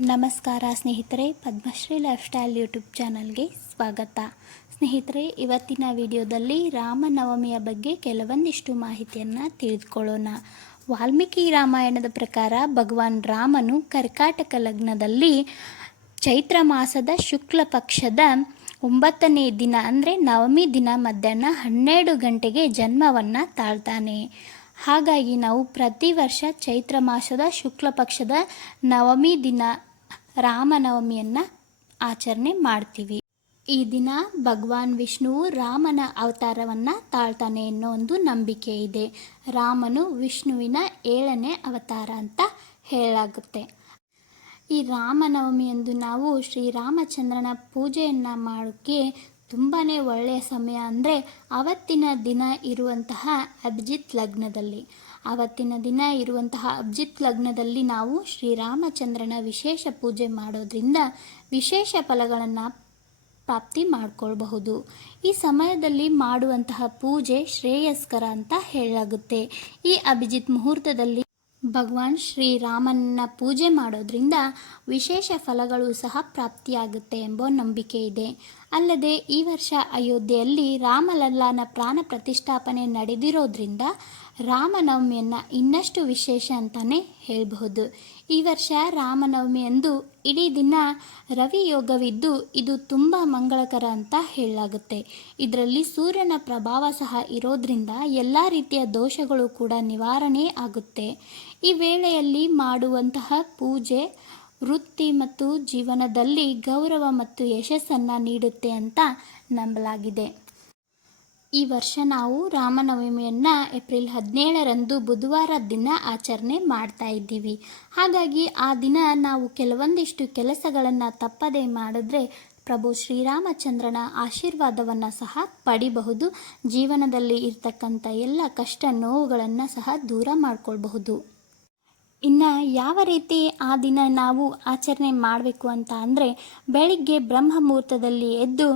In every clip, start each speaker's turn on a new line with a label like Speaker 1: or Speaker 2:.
Speaker 1: ನಮಸ್ಕಾರ ಸ್ನೇಹಿತರೆ, Padmashri life style YouTube ಚಾನಲ್ಗೆ ಸ್ವಾಗತ. ಸ್ನೇಹಿತರೆ, ಇವತ್ತಿನ ವಿಡಿಯೋದಲ್ಲಿ ರಾಮನವಮಿಯ ಬಗ್ಗೆ ಕೆಲವೊಂದಿಷ್ಟು ಮಾಹಿತಿಯನ್ನು ತಿಳಿದುಕೊಳ್ಳೋಣ. ವಾಲ್ಮೀಕಿ ರಾಮಾಯಣದ ಪ್ರಕಾರ ಭಗವಾನ್ ರಾಮನು ಕರ್ಕಾಟಕ ಲಗ್ನದಲ್ಲಿ ಚೈತ್ರ ಮಾಸದ ಶುಕ್ಲ ಪಕ್ಷದ ಒಂಬತ್ತನೇ ದಿನ, ಅಂದರೆ ನವಮಿ ದಿನ ಮಧ್ಯಾಹ್ನ ಹನ್ನೆರಡು ಗಂಟೆಗೆ ಜನ್ಮವನ್ನು ತಾಳ್ತಾನೆ. ಹಾಗಾಗಿ ನಾವು ಪ್ರತಿ ವರ್ಷ ಚೈತ್ರ ಮಾಸದ ಶುಕ್ಲ ಪಕ್ಷದ ನವಮಿ ದಿನ ರಾಮನವಮಿಯನ್ನು ಆಚರಣೆ ಮಾಡ್ತೀವಿ. ಈ ದಿನ ಭಗವಾನ್ ವಿಷ್ಣುವು ರಾಮನ ಅವತಾರವನ್ನು ತಾಳ್ತಾನೆ ಅನ್ನೋ ಒಂದು ನಂಬಿಕೆ ಇದೆ. ರಾಮನು ವಿಷ್ಣುವಿನ ಏಳನೇ ಅವತಾರ ಅಂತ ಹೇಳಲಾಗುತ್ತೆ. ಈ ರಾಮನವಮಿಯಂದು ನಾವು ಶ್ರೀರಾಮಚಂದ್ರನ ಪೂಜೆಯನ್ನು ಮಾಡೋಕ್ಕೆ ತುಂಬಾ ಒಳ್ಳೆಯ ಸಮಯ ಅಂದರೆ ಅವತ್ತಿನ ದಿನ ಇರುವಂತಹ ಅಭಿಜಿತ್ ಲಗ್ನದಲ್ಲಿ. ಅವತ್ತಿನ ದಿನ ಇರುವಂತಹ ಅಭಿಜಿತ್ ಲಗ್ನದಲ್ಲಿ ನಾವು ಶ್ರೀರಾಮಚಂದ್ರನ ವಿಶೇಷ ಪೂಜೆ ಮಾಡೋದ್ರಿಂದ ವಿಶೇಷ ಫಲಗಳನ್ನು ಪ್ರಾಪ್ತಿ ಮಾಡಿಕೊಳ್ಬಹುದು. ಈ ಸಮಯದಲ್ಲಿ ಮಾಡುವಂತಹ ಪೂಜೆ ಶ್ರೇಯಸ್ಕರ ಅಂತ ಹೇಳಲಾಗುತ್ತೆ. ಈ ಅಭಿಜಿತ್ ಮುಹೂರ್ತದಲ್ಲಿ ಭಗವಾನ್ ಶ್ರೀರಾಮನ ಪೂಜೆ ಮಾಡೋದ್ರಿಂದ ವಿಶೇಷ ಫಲಗಳು ಸಹ ಪ್ರಾಪ್ತಿಯಾಗುತ್ತೆ ಎಂಬ ನಂಬಿಕೆ ಇದೆ. ಅಲ್ಲದೆ ಈ ವರ್ಷ ಅಯೋಧ್ಯೆಯಲ್ಲಿ ರಾಮಲಲ್ಲಾನ ಪ್ರಾಣ ಪ್ರತಿಷ್ಠಾಪನೆ ನಡೆದಿರೋದ್ರಿಂದ ರಾಮನವಮಿಯನ್ನು ಇನ್ನಷ್ಟು ವಿಶೇಷ ಅಂತಲೇ ಹೇಳಬಹುದು. ಈ ವರ್ಷ ರಾಮನವಮಿಯಂದು ಇಡೀ ದಿನ ರವಿ ಯೋಗವಿದ್ದು ಇದು ತುಂಬ ಮಂಗಳಕರ ಅಂತ ಹೇಳಲಾಗುತ್ತೆ. ಇದರಲ್ಲಿ ಸೂರ್ಯನ ಪ್ರಭಾವ ಸಹ ಇರೋದ್ರಿಂದ ಎಲ್ಲ ರೀತಿಯ ದೋಷಗಳು ಕೂಡ ನಿವಾರಣೆ ಆಗುತ್ತೆ. ಈ ವೇಳೆಯಲ್ಲಿ ಮಾಡುವಂತಹ ಪೂಜೆ, ವೃತ್ತಿ ಮತ್ತು ಜೀವನದಲ್ಲಿ ಗೌರವ ಮತ್ತು ಯಶಸ್ಸನ್ನು ನೀಡುತ್ತೆ ಅಂತ ನಂಬಲಾಗಿದೆ. ಈ ವರ್ಷ ನಾವು ರಾಮನವಮಿಯನ್ನು ಏಪ್ರಿಲ್ ಹದಿನೇಳರಂದು ಬುಧವಾರ ದಿನ ಆಚರಣೆ ಮಾಡ್ತಾ ಇದ್ದೀವಿ. ಹಾಗಾಗಿ ಆ ದಿನ ನಾವು ಕೆಲವೊಂದಿಷ್ಟು ಕೆಲಸಗಳನ್ನು ತಪ್ಪದೇ ಮಾಡಿದ್ರೆ ಪ್ರಭು ಶ್ರೀರಾಮಚಂದ್ರನ ಆಶೀರ್ವಾದವನ್ನು ಸಹ ಪಡಿಬಹುದು. ಜೀವನದಲ್ಲಿ ಇರ್ತಕ್ಕಂಥ ಎಲ್ಲ ಕಷ್ಟ ನೋವುಗಳನ್ನು ಸಹ ದೂರ ಮಾಡಿಕೊಳ್ಬಹುದು. ಇನ್ನು ಯಾವ ರೀತಿ ಆ ದಿನ ನಾವು ಆಚರಣೆ ಮಾಡಬೇಕು ಅಂತ ಅಂದರೆ ಬೆಳಿಗ್ಗೆ ಬ್ರಹ್ಮ ಮುಹೂರ್ತದಲ್ಲಿ ಎದ್ದು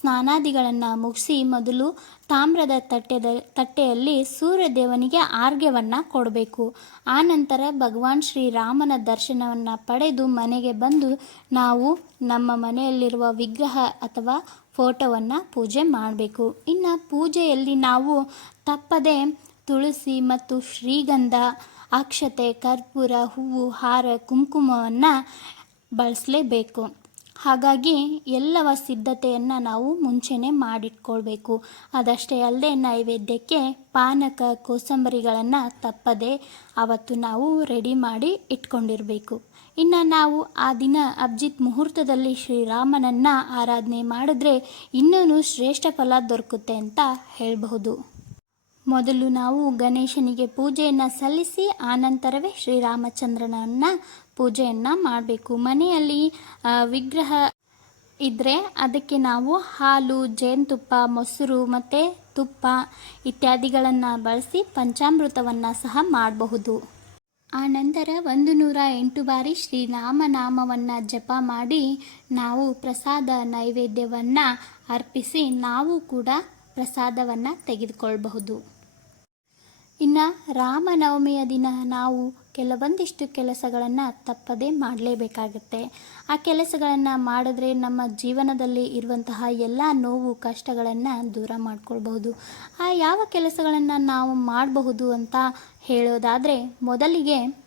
Speaker 1: ಸ್ನಾನಾದಿಗಳನ್ನು ಮುಗಿಸಿ ಮೊದಲು ತಾಮ್ರದ ತಟ್ಟೆದ, ತಟ್ಟೆಯಲ್ಲಿ ಸೂರ್ಯದೇವನಿಗೆ ಆರ್ಘ್ಯವನ್ನು ಕೊಡಬೇಕು. ಆನಂತರ ಭಗವಾನ್ ಶ್ರೀರಾಮನ ದರ್ಶನವನ್ನು ಪಡೆದು ಮನೆಗೆ ಬಂದು ನಾವು ನಮ್ಮ ಮನೆಯಲ್ಲಿರುವ ವಿಗ್ರಹ ಅಥವಾ ಫೋಟೋವನ್ನು ಪೂಜೆ ಮಾಡಬೇಕು. ಇನ್ನು ಪೂಜೆಯಲ್ಲಿ ನಾವು ತಪ್ಪದೆ ತುಳಸಿ ಮತ್ತು ಶ್ರೀಗಂಧ, ಅಕ್ಷತೆ, ಕರ್ಪೂರ, ಹೂವು, ಹಾರ, ಕುಂಕುಮವನ್ನು ಬಳಸಲೇಬೇಕು. ಹಾಗಾಗಿ ಎಲ್ಲವ ಸಿದ್ಧತೆಯನ್ನು ನಾವು ಮುಂಚೆನೇ ಮಾಡಿಟ್ಕೊಳ್ಬೇಕು. ಅದಷ್ಟೇ ಅಲ್ಲದೆ ನೈವೇದ್ಯಕ್ಕೆ ಪಾನಕ, ಕೋಸಂಬರಿಗಳನ್ನು ತಪ್ಪದೆ ಅವತ್ತು ನಾವು ರೆಡಿ ಮಾಡಿ ಇಟ್ಕೊಂಡಿರಬೇಕು. ಇನ್ನು ನಾವು ಆ ದಿನ ಅಬ್ಜಿತ್ ಮುಹೂರ್ತದಲ್ಲಿ ಶ್ರೀರಾಮನನ್ನು ಆರಾಧನೆ ಮಾಡಿದ್ರೆ ಇನ್ನೂ ಶ್ರೇಷ್ಠ ಫಲ ದೊರಕುತ್ತೆ ಅಂತ ಹೇಳಬಹುದು. ಮೊದಲು ನಾವು ಗಣೇಶನಿಗೆ ಪೂಜೆಯನ್ನು ಸಲ್ಲಿಸಿ, ಆನಂತರವೇ ಶ್ರೀರಾಮಚಂದ್ರನನ್ನು ಪೂಜೆಯನ್ನು ಮಾಡಬೇಕು. ಮನೆಯಲ್ಲಿ ವಿಗ್ರಹ ಇದ್ದರೆ ಅದಕ್ಕೆ ನಾವು ಹಾಲು, ಜೇನುತುಪ್ಪ, ಮೊಸರು ಮತ್ತು ತುಪ್ಪ ಇತ್ಯಾದಿಗಳನ್ನು ಬಳಸಿ ಪಂಚಾಮೃತವನ್ನು ಸಹ ಮಾಡಬಹುದು. ಆನಂತರ ಒಂದು ನೂರ ಎಂಟು ಬಾರಿ ಶ್ರೀರಾಮನಾಮವನ್ನು ಜಪ ಮಾಡಿ ನಾವು ಪ್ರಸಾದ ನೈವೇದ್ಯವನ್ನು ಅರ್ಪಿಸಿ ನಾವು ಕೂಡ ಪ್ರಸಾದವನ್ನು ತೆಗೆದುಕೊಳ್ಬಹುದು. ಇನ್ನು ರಾಮನವಮಿಯ ದಿನ ನಾವು ಕೆಲವೊಂದಿಷ್ಟು ಕೆಲಸಗಳನ್ನು ತಪ್ಪದೇ ಮಾಡಲೇಬೇಕಾಗತ್ತೆ. ಆ ಕೆಲಸಗಳನ್ನು ಮಾಡಿದ್ರೆ ನಮ್ಮ ಜೀವನದಲ್ಲಿ ಇರುವಂತಹ ಎಲ್ಲ ನೋವು, ಕಷ್ಟಗಳನ್ನು ದೂರ ಮಾಡ್ಕೊಳ್ಬಹುದು. ಆ ಯಾವ ಕೆಲಸಗಳನ್ನು ನಾವು ಮಾಡಬಹುದು ಅಂತ ಹೇಳೋದಾದರೆ, ಮೊದಲಿಗೆ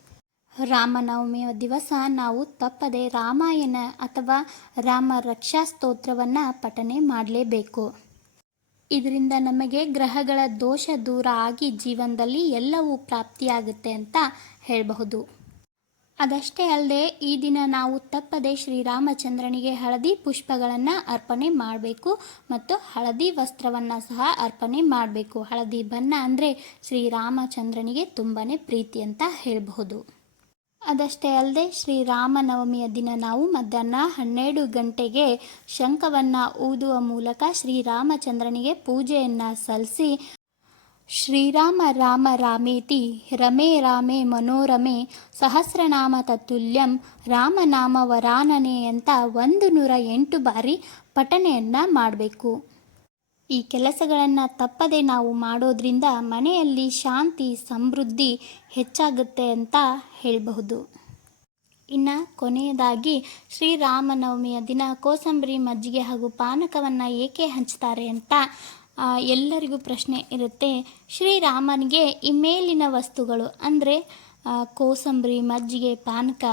Speaker 1: ರಾಮನವಮಿಯ ದಿವಸ ನಾವು ತಪ್ಪದೆ ರಾಮಾಯಣ ಅಥವಾ ರಾಮ ರಕ್ಷಾ ಸ್ತೋತ್ರವನ್ನು ಪಠನೆ ಮಾಡಲೇಬೇಕು. ಇದರಿಂದ ನಮಗೆ ಗ್ರಹಗಳ ದೋಷ ದೂರ ಆಗಿ ಜೀವನದಲ್ಲಿ ಎಲ್ಲವೂ ಪ್ರಾಪ್ತಿಯಾಗುತ್ತೆ ಅಂತ ಹೇಳಬಹುದು. ಅದಷ್ಟೇ ಅಲ್ಲದೆ ಈ ದಿನ ನಾವು ತಪ್ಪದೆ ಶ್ರೀರಾಮಚಂದ್ರನಿಗೆ ಹಳದಿ ಪುಷ್ಪಗಳನ್ನು ಅರ್ಪಣೆ ಮಾಡಬೇಕು ಮತ್ತು ಹಳದಿ ವಸ್ತ್ರವನ್ನು ಸಹ ಅರ್ಪಣೆ ಮಾಡಬೇಕು. ಹಳದಿ ಬಣ್ಣ ಅಂದರೆ ಶ್ರೀರಾಮಚಂದ್ರನಿಗೆ ತುಂಬಾ ಪ್ರೀತಿ ಅಂತ ಹೇಳಬಹುದು. ಅದಷ್ಟೇ ಅಲ್ಲದೆ ಶ್ರೀರಾಮನವಮಿಯ ದಿನ ನಾವು ಮಧ್ಯಾಹ್ನ ಹನ್ನೆರಡು ಗಂಟೆಗೆ ಶಂಖವನ್ನು ಊದುವ ಮೂಲಕ ಶ್ರೀರಾಮಚಂದ್ರನಿಗೆ ಪೂಜೆಯನ್ನು ಸಲ್ಲಿಸಿ ಶ್ರೀರಾಮ ರಾಮ ರಾಮೇತಿ ರಮೇ ರಾಮೇ ಮನೋರಮೆ ಸಹಸ್ರನಾಮ ತತುಲ್ಯಂ ರಾಮನಾಮ ವರಾನನೆ ಅಂತ ಒಂದು ನೂರ ಎಂಟು ಬಾರಿ ಪಠಣೆಯನ್ನು ಮಾಡಬೇಕು. ಈ ಕೆಲಸಗಳನ್ನು ತಪ್ಪದೆ ನಾವು ಮಾಡೋದ್ರಿಂದ ಮನೆಯಲ್ಲಿ ಶಾಂತಿ, ಸಮೃದ್ಧಿ ಹೆಚ್ಚಾಗುತ್ತೆ ಅಂತ ಹೇಳಬಹುದು. ಇನ್ನು ಕೊನೆಯದಾಗಿ, ಶ್ರೀರಾಮನವಮಿಯ ದಿನ ಕೋಸಂಬರಿ ಮಜ್ಜಿಗೆ ಹಾಗೂ ಪಾನಕವನ್ನು ಏಕೆ ಹಂಚ್ತಾರೆ ಅಂತ ಎಲ್ಲರಿಗೂ ಪ್ರಶ್ನೆ ಇರುತ್ತೆ. ಶ್ರೀರಾಮನಿಗೆ ಈ ಮೇಲಿನ ವಸ್ತುಗಳು ಅಂದರೆ ಕೋಸಂಬರಿ ಮಜ್ಜಿಗೆ, ಪಾನಕ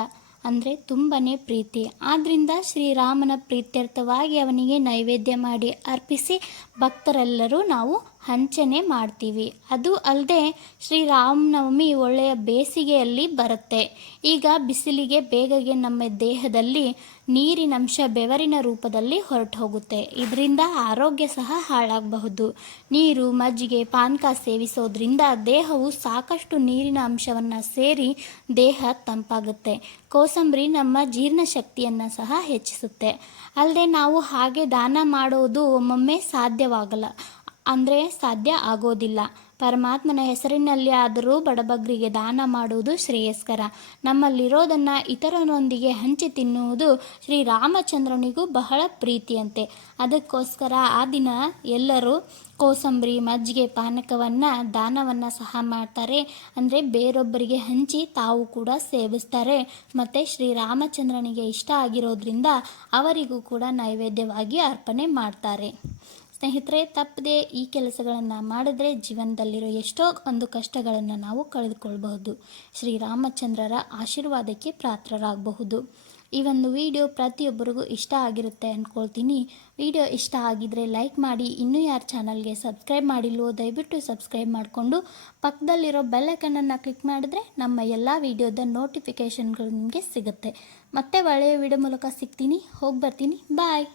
Speaker 1: ಅಂದರೆ ತುಂಬಾ ಪ್ರೀತಿ. ಆದ್ದರಿಂದ ಶ್ರೀರಾಮನ ಪ್ರೀತ್ಯರ್ಥವಾಗಿ ಅವನಿಗೆ ನೈವೇದ್ಯ ಮಾಡಿ ಅರ್ಪಿಸಿ ಭಕ್ತರೆಲ್ಲರೂ ನಾವು ಹಂಚನೆ ಮಾಡ್ತೀವಿ. ಅದು ಅಲ್ಲದೆ ಶ್ರೀರಾಮನವಮಿ ಒಳ್ಳೆಯ ಬೇಸಿಗೆಯಲ್ಲಿ ಬರುತ್ತೆ. ಈಗ ಬಿಸಿಲಿಗೆ ಬೇಗಗೆ ನಮ್ಮ ದೇಹದಲ್ಲಿ ನೀರಿನಂಶ ಬೆವರಿನ ರೂಪದಲ್ಲಿ ಹೊರಟು ಹೋಗುತ್ತೆ ಇದರಿಂದ ಆರೋಗ್ಯ ಸಹ ಹಾಳಾಗಬಹುದು. ನೀರು, ಮಜ್ಜಿಗೆ ಪಾನಕ ಸೇವಿಸೋದ್ರಿಂದ ದೇಹವು ಸಾಕಷ್ಟು ನೀರಿನ ಅಂಶವನ್ನು ಸೇರಿ ದೇಹ ತಂಪಾಗುತ್ತೆ. ಕೋಸಂಬರಿ ನಮ್ಮ ಜೀರ್ಣಶಕ್ತಿಯನ್ನು ಸಹ ಹೆಚ್ಚಿಸುತ್ತೆ. ಅಲ್ಲದೆ ನಾವು ಹಾಗೆ ದಾನ ಮಾಡೋದು ಒಮ್ಮೊಮ್ಮೆ ಸಾಧ್ಯವಾಗಲ್ಲ. ಅಂದರೆ ಸಾಧ್ಯ ಆಗೋದಿಲ್ಲ. ಪರಮಾತ್ಮನ ಹೆಸರಿನಲ್ಲಿ ಆದರೂ ಬಡಬಗ್ರಿಗೆ ದಾನ ಮಾಡುವುದು ಶ್ರೇಯಸ್ಕರ. ನಮ್ಮಲ್ಲಿರೋದನ್ನು ಇತರರೊಂದಿಗೆ ಹಂಚಿ ತಿನ್ನುವುದು ಶ್ರೀರಾಮಚಂದ್ರನಿಗೂ ಬಹಳ ಪ್ರೀತಿಯಂತೆ. ಅದಕ್ಕೋಸ್ಕರ ಆ ದಿನ ಎಲ್ಲರೂ ಕೋಸಂಬರಿ, ಮಜ್ಜಿಗೆ ಪಾನಕವನ್ನು, ದಾನವನ್ನು ಸಹ ಮಾಡ್ತಾರೆ. ಅಂದರೆ ಬೇರೊಬ್ಬರಿಗೆ ಹಂಚಿ ತಾವು ಕೂಡ ಸೇವಿಸ್ತಾರೆ. ಮತ್ತು ಶ್ರೀರಾಮಚಂದ್ರನಿಗೆ ಇಷ್ಟ ಆಗಿರೋದ್ರಿಂದ ಅವರಿಗೂ ಕೂಡ ನೈವೇದ್ಯವಾಗಿ ಅರ್ಪಣೆ ಮಾಡ್ತಾರೆ. ಸ್ನೇಹಿತರೆ, ತಪ್ಪದೆ ಈ ಕೆಲಸಗಳನ್ನು ಮಾಡಿದ್ರೆ ಜೀವನದಲ್ಲಿರೋ ಎಷ್ಟೋ ಒಂದು ಕಷ್ಟಗಳನ್ನು ನಾವು ಕಳೆದುಕೊಳ್ಬಹುದು. ಶ್ರೀರಾಮಚಂದ್ರರ ಆಶೀರ್ವಾದಕ್ಕೆ ಪಾತ್ರರಾಗಬಹುದು. ಈ ಒಂದು ವಿಡಿಯೋ ಪ್ರತಿಯೊಬ್ಬರಿಗೂ ಇಷ್ಟ ಆಗಿರುತ್ತೆ ಅಂದ್ಕೊಳ್ತೀನಿ ವಿಡಿಯೋ ಇಷ್ಟ ಆಗಿದ್ರೆ ಲೈಕ್ ಮಾಡಿ, ಇನ್ನೂ ಯಾರು ಚಾನಲ್ಗೆ ಸಬ್ಸ್ಕ್ರೈಬ್ ಮಾಡಿಲ್ವೋ ದಯವಿಟ್ಟು ಸಬ್ಸ್ಕ್ರೈಬ್ ಮಾಡಿಕೊಂಡು ಪಕ್ಕದಲ್ಲಿರೋ ಬೆಲ್ಲೈಕನನ್ನು ಕ್ಲಿಕ್ ಮಾಡಿದ್ರೆ ನಮ್ಮ ಎಲ್ಲ ವಿಡಿಯೋದ ನೋಟಿಫಿಕೇಷನ್ಗಳು ನಿಮಗೆ ಸಿಗುತ್ತೆ. ಮತ್ತೆ ಒಳ್ಳೆಯ ವಿಡಿಯೋ ಮೂಲಕ ಸಿಗ್ತೀನಿ. ಹೋಗಿ ಬರ್ತೀನಿ ಬಾಯ್.